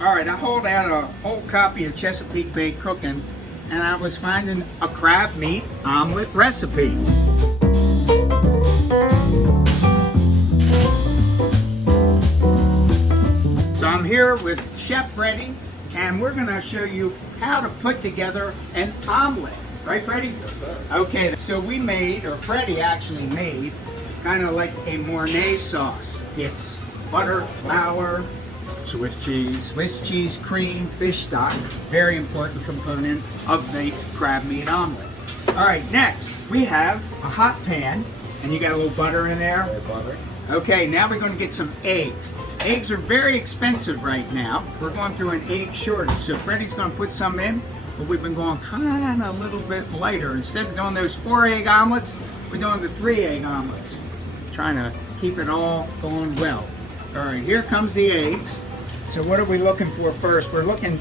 All right, I hold out a whole copy of Chesapeake Bay Cooking, and I was finding a crab meat omelet recipe. So I'm here with Chef Freddie, and we're gonna show you how to put together an omelet. Right, Freddie? Yes, sir. Okay, so we made, or Freddie actually made, kind of like a mornay sauce. It's butter, flour, Swiss cheese. Swiss cheese, cream, fish stock. Very important component of the crab meat omelet. All right, next we have a hot pan, and you got a little butter in there. Butter. Okay, now we're going to get some eggs. Eggs are very expensive right now. We're going through an egg shortage, so Freddie's going to put some in, but we've been going kind of a little bit lighter. Instead of doing those 4-egg omelets, we're doing the 3-egg omelets. Trying to keep it all going well. All right, here comes the eggs. So what are we looking for first? We're looking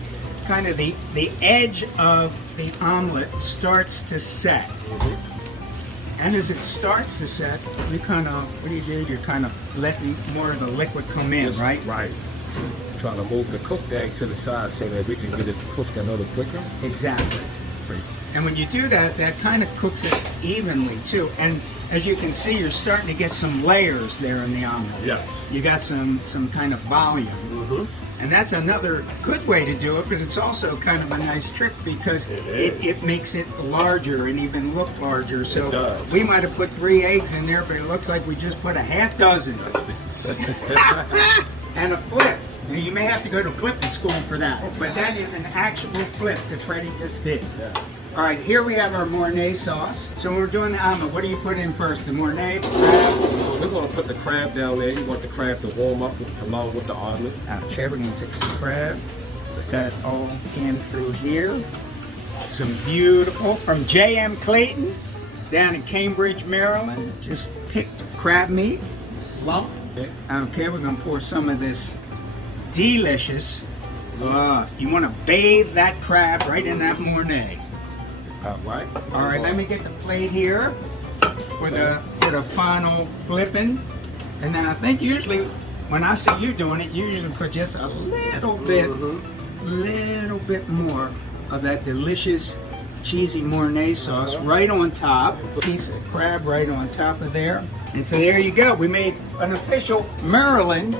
kind of the edge of the omelet starts to set. And as it starts to set, you kind of, what do? You're kind of letting more of the liquid come in, Yes, right? Right. Trying to move the cooked egg to the side so that we can get it cooked a little quicker. Exactly. And when you do that, that kind of cooks it evenly too. And as you can see, you're starting to get some layers there in the omelet. Yes. You got some kind of volume. And that's another good way to do it, but it's also kind of a nice trick because it makes it larger and even look larger. So It does. we might have put 3 eggs in there, but it looks like we just put a half dozen. And a flip. Now, you may have to go to flipping school for that, but that is an actual flip that Freddie just did. Yes. All right, here we have our mornay sauce. So when we're doing the omelet, what do you put in first? The mornay, the crab? We're going to put the crab down there. You want the crab to warm up along with the omelet. Okay, we're going to take some crab, put that all in through here. Some beautiful, from J.M. Clayton, down in Cambridge, Maryland. Just picked crab meat. Well, okay, we're going to pour some of this delicious. You want to bathe that crab right in that mornay. All right. All right, let me get the plate here for the final flipping. And then I think usually when I see you doing it, you usually put just a little bit more of that delicious cheesy mornay sauce right on top. A piece of crab right on top of there. And so there you go. We made an official Maryland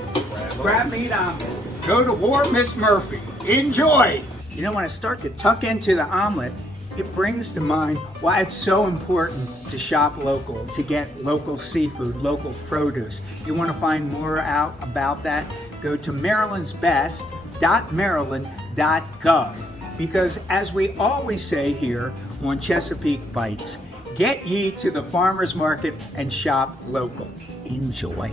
crab meat omelet. Go to war, Miss Murphy. Enjoy. You know, when I start to tuck into the omelet, it brings to mind why it's so important to shop local, to get local seafood, local produce. You want to find more out about that? Go to marylandsbest.maryland.gov. Because as we always say here on Chesapeake Bites, get ye to the farmer's market and shop local. Enjoy.